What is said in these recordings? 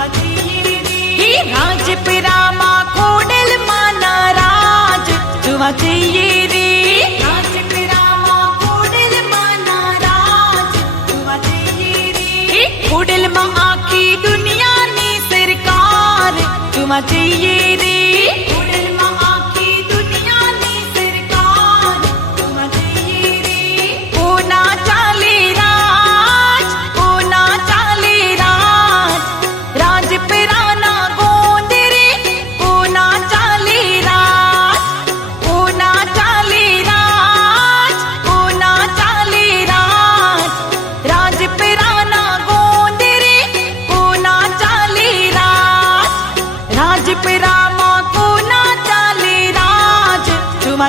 ही राज पिरामा खोडल चाहिए रे। राज पिरामा खोडल माना राज जुवा चाहिए रे। खोडल मा दुनिया ने सरकार जुवा चाहिए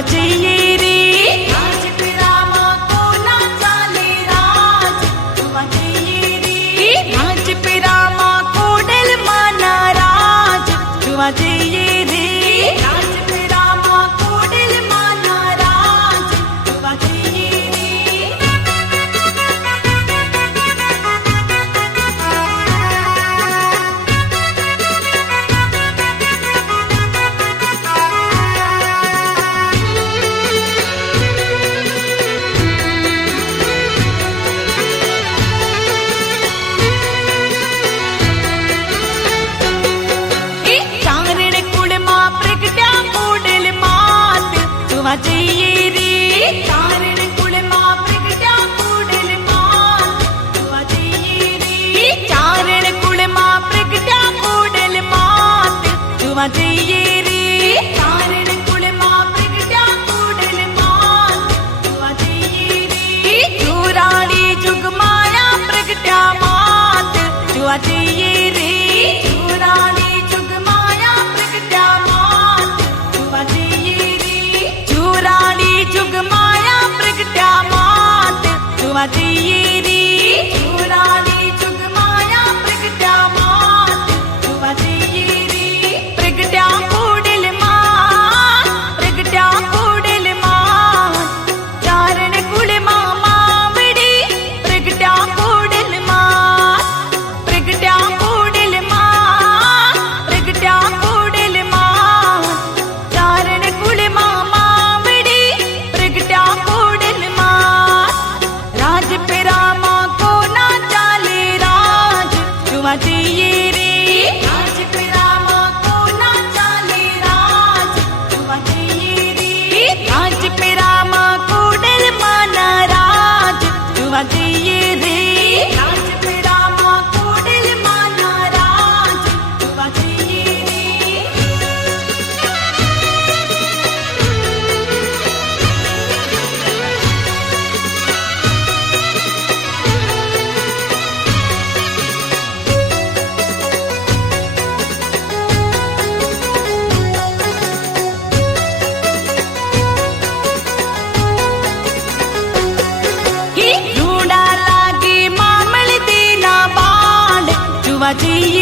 चाहिए அதை i Maria.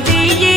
பாதையே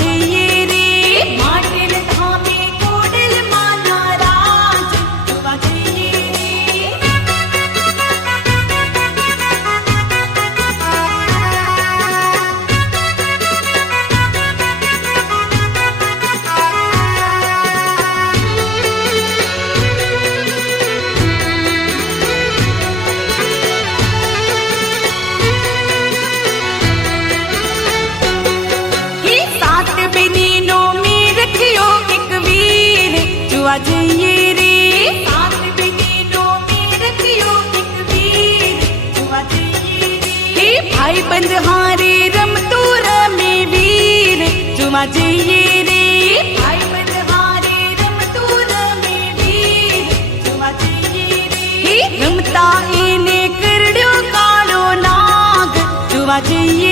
মাঝেই ભાઈ બંધ હારે રમતું રમે વીર જોવા જઈએ રે ભાઈ બંધ હારે રમતું રમે વીર જોવા જઈએ રે રમતા એને કરડ્યો કાળો નાગ જોવા જઈએ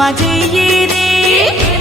我记忆里。